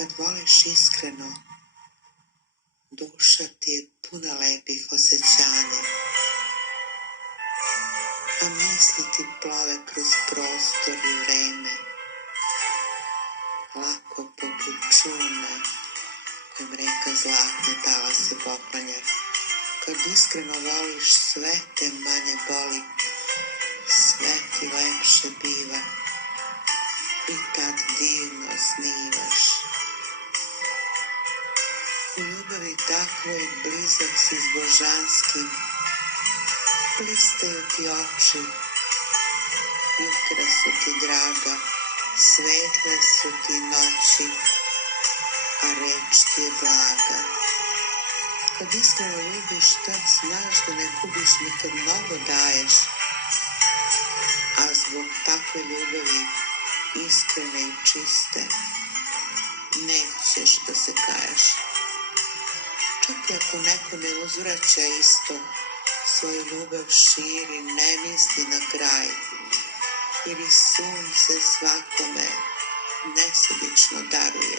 Kad voliš iskreno, duša ti je puna lepih osjećanja, a misli ti plove kroz prostor i vreme, lako poput čuna kojem reka zlatne talase poklanja. Kad iskreno voliš, sve te manje boli, sve ti lepše biva i tad divno snivaš. U ljubavi takvoj blizak si s božanskim, blistaju ti oči, jutra su ti draga, svetle su ti noći, a reč ti je blaga. Kad iskreno ljubiš, tad znaš da ne gubiš ni kad mnogo daješ, a zbog takve ljubavi, iskrene i čiste, nećeš da se kaješ. Čak i ako neko ne uzvraća isto, svoju ljubav širi, ne misli na kraj, jer i sunce svakome nesebično daruje